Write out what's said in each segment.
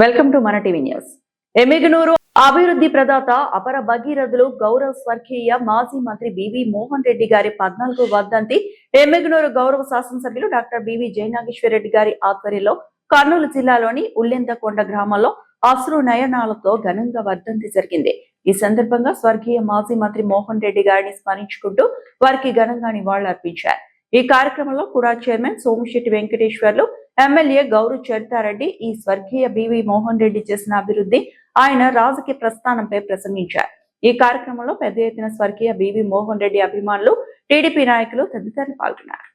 Welcome to మన TV news. Emmiganur అభివృద్ధి ప్రదాత అపర భగీరథులు గౌరవ స్వర్గీయ మాజీ మంత్రి బివి మోహన్ రెడ్డి గారి 14వ వర్ధంతి ఎమ్మిగనూరు గౌరవ శాసనసభ్యులు డాక్టర్ బివి జయనాగేశ్వర రెడ్డి గారి ఆధ్వర్యంలో కర్నూలు జిల్లాలోని ఉల్లెందకొండ గ్రామంలో అశ్రు నయనాలతో ఘనంగా వర్ధంతి జరిగింది. ఈ సందర్భంగా స్వర్గీయ మాజీ మంత్రి మోహన్ రెడ్డి గారిని స్మరించుకుంటూ వారికి ఘనంగా నివాళులర్పించారు. ఈ కార్యక్రమంలో కూడా చైర్మన్ సోమిశెట్టి వెంకటేశ్వర్లు, ఎమ్మెల్యే గౌరు చరితారెడ్డి ఈ స్వర్గీయ బివి మోహన్ రెడ్డి చేసిన అభివృద్ధి, ఆయన రాజకీయ ప్రస్థానంపై ప్రసంగించారు. ఈ కార్యక్రమంలో పెద్ద ఎత్తున స్వర్గీయ బివి మోహన్ రెడ్డి అభిమానులు, టీడీపీ నాయకులు తదితరులు పాల్గొన్నారు.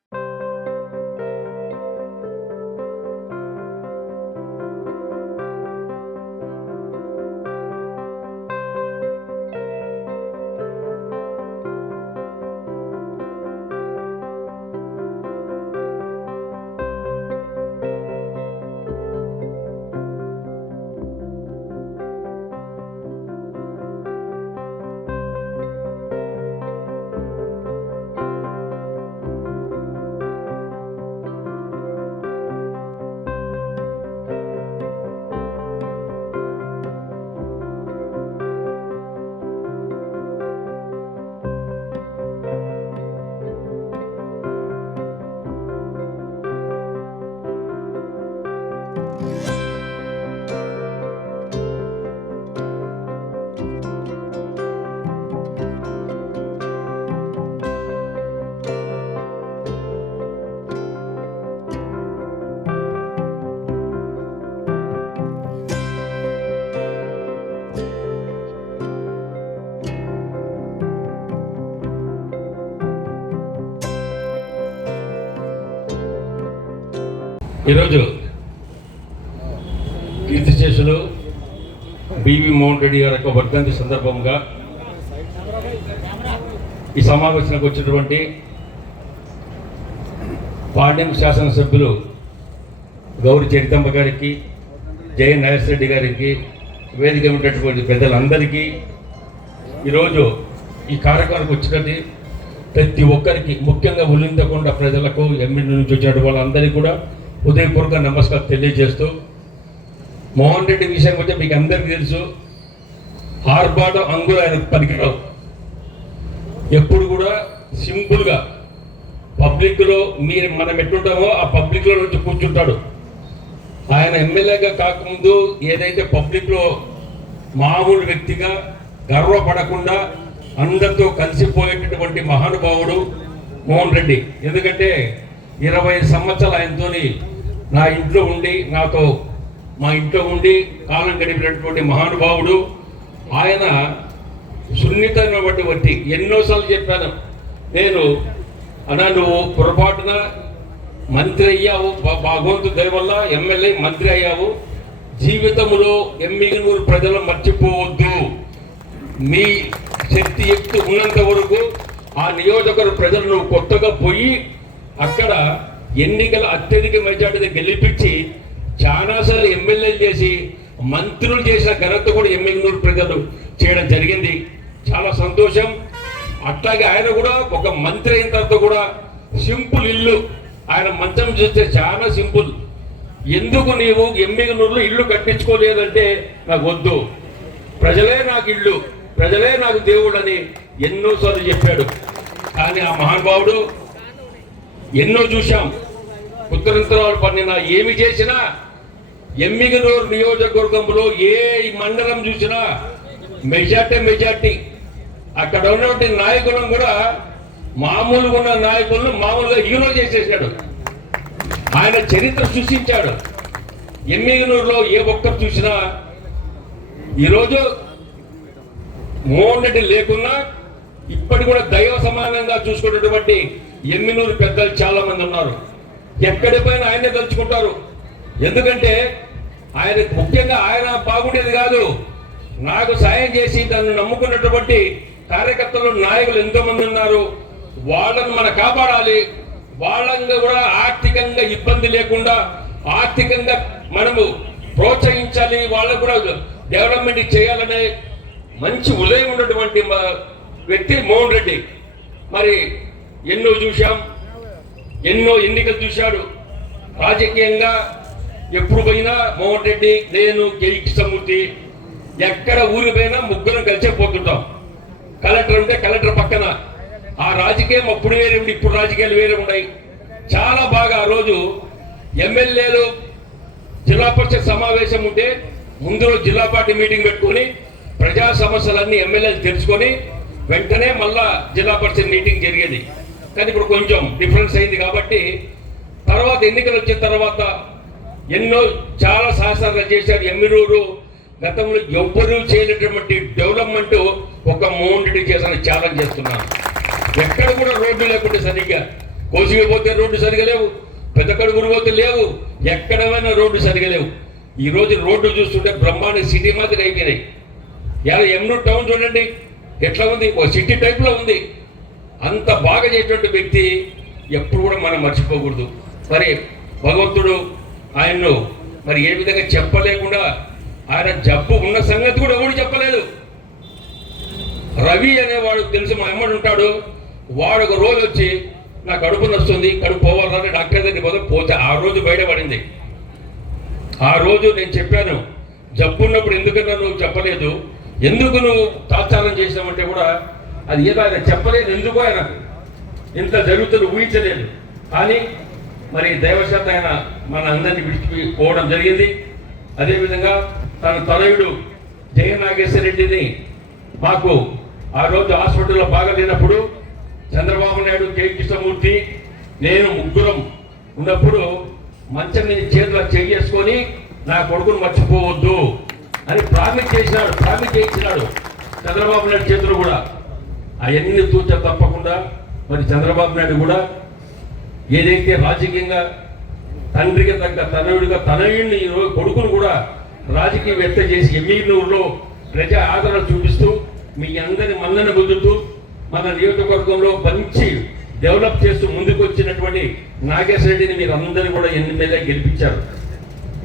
ఈరోజు కీర్తిశేషులు బివి మోహన్ రెడ్డి గారి యొక్క వర్ధంతి సందర్భంగా ఈ సమావేశానికి వచ్చినటువంటి పార్లమెంట్ శాసనసభ్యులు గౌరి చరితమ్మ గారికి, జయ నాగేశ్వర రెడ్డి గారికి, వేదిక ఉన్నటువంటి పెద్దలందరికీ, ఈరోజు ఈ కార్యక్రమానికి వచ్చినట్టు ప్రతి ఒక్కరికి, ముఖ్యంగా ఉల్లిందకొండ ప్రజలకు, ఎమ్మెల్యే నుంచి వచ్చినటువంటి వాళ్ళందరికీ కూడా ఉదయపూర్వక నమస్కారం తెలియజేస్తూ, మోహన్ రెడ్డి విషయం వచ్చి మీకు అందరికీ తెలుసు, ఆర్భాటం అంగులు ఆయన పనికిరావు. ఎప్పుడు కూడా సింపుల్గా పబ్లిక్లో మనం ఎట్టుంటామో ఆ పబ్లిక్లో నుంచి కూర్చుంటాడు. ఆయన ఎమ్మెల్యేగా కాకముందు ఏదైతే పబ్లిక్లో మామూలు వ్యక్తిగా గర్వపడకుండా అందరితో కలిసిపోయేటటువంటి మహానుభావుడు మోహన్ రెడ్డి. ఎందుకంటే 20 సంవత్సరాలు ఆయనతో నా ఇంట్లో ఉండి, నాతో మా ఇంట్లో ఉండి కాలం గడిపినటువంటి మహానుభావుడు. ఆయన సున్నితమైన బట్టి ఎన్నోసార్లు చెప్పాను, నేను అన్నా నువ్వు పొరపాటున మంత్రి అయ్యావు, భగవంతు దయ వల్ల ఎమ్మెల్యే మంత్రి అయ్యావు, జీవితంలో ఎమ్మిగనూరు ప్రజలు మర్చిపోవద్దు. మీ శక్తి ఎత్తు ఉన్నంత వరకు ఆ నియోజకవర్గ ప్రజలు నువ్వు కొత్తగా పోయి అక్కడ ఎన్నికల అత్యధిక మెజార్టీ గెలిపించి చాలాసార్లు ఎమ్మెల్యేలు చేసి మంత్రులు చేసిన ఘనత కూడా ఎమ్మిగనూరు ప్రజలు చేయడం జరిగింది. చాలా సంతోషం. అట్లాగే ఆయన కూడా ఒక మంత్రి అయిన తర్వాత కూడా సింపుల్ ఇల్లు, ఆయన మంచం చూస్తే చాలా సింపుల్. ఎందుకు నీవు ఎమ్మిగనూరులో ఇల్లు కట్టించుకోలేదంటే నాకు వద్దు, ప్రజలే నాకు ఇల్లు, ప్రజలే నాకు దేవుడు అని ఎన్నోసార్లు చెప్పాడు. కానీ ఆ మహానుభావుడు ఎన్నో చూశాం, ఉత్తరంతరాలు పన్నిన ఏమి చేసినా ఎమ్మిగనూరు నియోజకవర్గంలో ఏ మండలం చూసినా మెజార్టీ. అక్కడ ఉన్నటువంటి నాయకులను కూడా మామూలుగా ఉన్న నాయకులను మామూలుగా హీరో చేసేసాడు. ఆయన చరిత్ర సృష్టించాడు. ఎమ్మిగనూరులో ఏ ఒక్కరు చూసినా ఈరోజు మోహన్ రెడ్డి లేకున్నా ఇప్పటి కూడా దైవ సమానంగా చూసుకున్నటువంటి ఎమ్మిగనూరు పెద్దలు చాలా మంది ఉన్నారు. ఎక్కడిపోయినా ఆయనే తలుచుకుంటారు. ఎందుకంటే ఆయన ముఖ్యంగా ఆయన బాగుండేది కాదు, నాకు సాయం చేసి తను నమ్ముకున్నటువంటి కార్యకర్తలు, నాయకులు ఎంతో మంది ఉన్నారు. వాళ్ళని మనం కాపాడాలి. వాళ్ళంగా కూడా ఆర్థికంగా ఇబ్బంది లేకుండా ఆర్థికంగా మనము ప్రోత్సహించాలి. వాళ్ళకు కూడా డెవలప్మెంట్ చేయాలనే మంచి ఉదయం ఉన్నటువంటి వ్యక్తి మోహన్ రెడ్డి. మరి ఎన్నో చూశాం, ఎన్నో ఎన్నికలు చూశాడు. రాజకీయంగా ఎప్పుడు పోయినా మోహన్ రెడ్డి, నేను, కె కృష్ణమూర్తి ఎక్కడ ఊరి పోయినా ముగ్గురం కలిసే పోతుంటాం. కలెక్టర్ ఉంటే కలెక్టర్ పక్కన. ఆ రాజకీయం అప్పుడు వేరే ఉండి ఇప్పుడు రాజకీయాలు వేరే ఉన్నాయి. చాలా బాగా ఆ రోజు ఎమ్మెల్యేలు జిల్లా పరిషత్ సమావేశం ఉంటే ముందు రోజు జిల్లా పార్టీ మీటింగ్ పెట్టుకొని ప్రజా సమస్యలన్నీ ఎమ్మెల్యేలు తెలుసుకొని వెంటనే మళ్ళా జిల్లా పరిషత్ మీటింగ్ జరిగేది. కానీ ఇప్పుడు కొంచెం డిఫరెన్స్ అయింది కాబట్టి తర్వాత ఎన్నికలు వచ్చిన తర్వాత ఎన్నో చాలా శాసనాలు చేశారు. ఎమ్మిరూరు గతంలో ఎవ్వరూ చేయలేటువంటి డెవలప్మెంట్ ఒక మోహన్ రెడ్డి చేసిన ఛాలెంజ్ చేస్తున్నాను. ఎక్కడ కూడా రోడ్డు లేకుంటే సరిగ్గా, కోసికి పోతే రోడ్డు సరిగా లేవు, పెద్ద కడుగురు పోతే లేవు, ఎక్కడైనా రోడ్డు సరిగా లేవు. ఈ రోజు రోడ్డు చూస్తుంటే బ్రహ్మాండ సిటీ మాదిరి అయిపోయినాయి. ఇలా ఎమ్నూరు టౌన్ చూడండి ఎట్లా ఉంది, ఒక సిటీ టైప్లో ఉంది. అంత బాగా చేసేటువంటి వ్యక్తి ఎప్పుడు కూడా మనం మర్చిపోకూడదు. మరి భగవంతుడు ఆయన్ను మరి ఏ విధంగా చెప్పలేకుండా, ఆయన జబ్బు ఉన్న సంగతి కూడా ఎవడు చెప్పలేదు. రవి అనేవాడు తెలుసు, మా అమ్మడు ఉంటాడు, వాడు ఒక రోజు వచ్చి నాకు కడుపు నొస్తుంది, కడుపు పోవాలని డాక్టర్ దగ్గరికి పోతే ఆ రోజు బయటపడింది. ఆ రోజు నేను చెప్పాను, జబ్బు ఉన్నప్పుడు ఎందుకన్నా నువ్వు చెప్పలేదు, ఎందుకు నువ్వు తాత్సారం చేసినావంటే కూడా అది ఏదో ఆయన చెప్పలేదు. ఎందుకు ఆయన ఇంత జరుగుతుంది ఊహించలేదు. కానీ మరి దైవశాత ఆయన మన అందరినీ విడిచిపోవడం జరిగింది. అదేవిధంగా తన తనయుడు జయనాగేశ్వర రెడ్డిని మాకు ఆ రోజు హాస్పిటల్లో బాగలేనప్పుడు చంద్రబాబు నాయుడు, కె కృష్ణమూర్తి, నేను ముగ్గురం ఉన్నప్పుడు మంచం మీద చేతిలో చేసుకొని నా కొడుకును మర్చిపోవద్దు అని ప్రామిస్ చేయించినాడు చంద్రబాబు నాయుడు చేతులు కూడా. అవన్నీ తూచ తప్పకుండా మరి చంద్రబాబు నాయుడు కూడా ఏదైతే రాజకీయంగా తండ్రికి తగ్గ తనయుడిగా తనయుడిని కొడుకును కూడా రాజకీయవేత్త చేసి ఎమ్మెల్యేలో ప్రజా ఆదరణ చూపిస్తూ మీ అందరి మన్నన పొందుతూ మన నియోజకవర్గంలో మంచి డెవలప్ చేస్తూ ముందుకు వచ్చినటువంటి నాగేశ్వర రెడ్డిని మీరు అందరూ కూడా ఎమ్మెల్యే గెలిపించారు.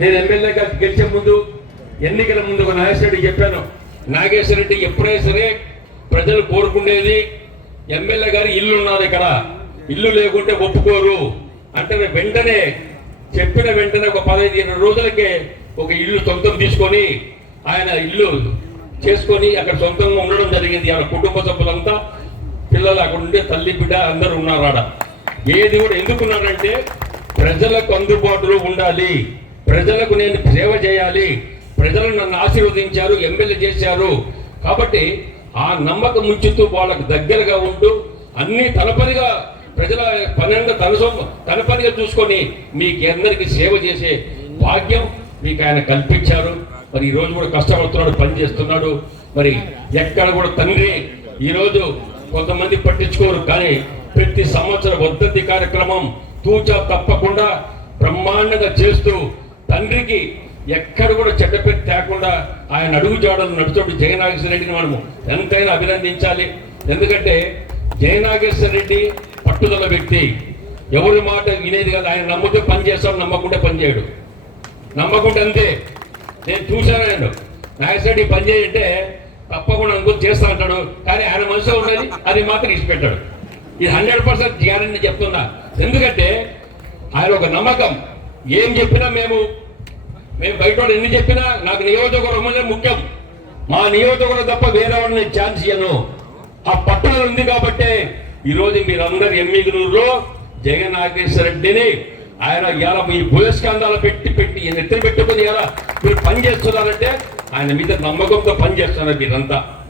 నేను ఎమ్మెల్యేగా గెలిచే ముందు, ఎన్నికల ముందు ఒక నాగేశ్వర రెడ్డి చెప్పాను, నాగేశ్వర రెడ్డి ఎప్పుడైనా సరే ప్రజలు కోరుకునేది ఎమ్మెల్యే గారి ఇల్లు ఉన్నది, ఇక్కడ ఇల్లు లేకుంటే ఒప్పుకోరు అంటే వెంటనే చెప్పిన వెంటనే ఒక 15-20 రోజులకే ఒక ఇల్లు సొంతం తీసుకొని ఆయన ఇల్లు చేసుకొని అక్కడ సొంతంగా ఉండడం జరిగింది. ఆయన కుటుంబ సభ్యులంతా, పిల్లలు అక్కడ ఉండే తల్లి బిడ్డ అందరూ ఉన్నారు ఆడ. ఏది కూడా ఎందుకున్నారంటే ప్రజలకు అందుబాటులో ఉండాలి, ప్రజలకు నేను సేవ చేయాలి, ప్రజలు నన్ను ఆశీర్వదించారు, ఎమ్మెల్యే చేశారు కాబట్టి ఆ నమ్మకం ఉంచుతూ వాళ్ళకు దగ్గరగా ఉంటూ అన్ని తలపనిగా ప్రజల పనంగా తన పనిగా చూసుకొని మీకు అందరికీ సేవ చేసే భాగ్యం మీకు ఆయన కల్పించారు. మరి ఈ రోజు కూడా కష్టపడుతున్నాడు, పని చేస్తున్నాడు. మరి ఎక్కడ కూడా తండ్రి ఈరోజు కొంతమంది పట్టించుకోరు, కానీ ప్రతి సంవత్సరం వర్ధంతి కార్యక్రమం తూచా తప్పకుండా బ్రహ్మాండంగా చేస్తూ తండ్రికి ఎక్కడ కూడా చెడ్డ పేరు తేకుండా ఆయన అడుగు జాడలు నడుచుకుంటూ జయనాగేశ్వర రెడ్డిని మనము ఎంతైనా అభినందించాలి. ఎందుకంటే జయనాగేశ్వర రెడ్డి పట్టుదల వ్యక్తి, ఎవరి మాట వినేది కాదు. ఆయన నమ్మితే పని చేస్తాడు, నమ్మకుంటే పని చేయడు. నమ్మకుంటే అంతే. నేను చూశాను, ఆయన నాగేశ్వర రెడ్డి పని చేయంటే తప్పకుండా అనుకుని చేస్తా అంటాడు, కానీ ఆయన మనసులో ఉన్నది అది మాత్రం ఇచ్చిపెట్టాడు. ఇది 100% గ్యారెంటీ చెప్తున్నా. ఎందుకంటే ఆయన ఒక నమ్మకం. ఏం చెప్పినా మేము బయట ఎన్ని చెప్పినా నాకు నియోజకవర్గం ముఖ్యం, మా నియోజకవర్గం తప్ప వేరే వాళ్ళని ఛాన్స్ ఇయ్యను. ఆ పట్టుదల ఉంది కాబట్టే ఈరోజు మీరందరూ ఎమ్మిగనూరులో జగన్నాగేశ్వర రెడ్డిని ఆయన ఇలా మీ భూస్కందాలు పెట్టి నెత్తి పెట్టుకుని ఇలా మీరు పని చేస్తున్నారంటే ఆయన మీద నమ్మకంతో పని చేస్తున్నారు మీరంతా.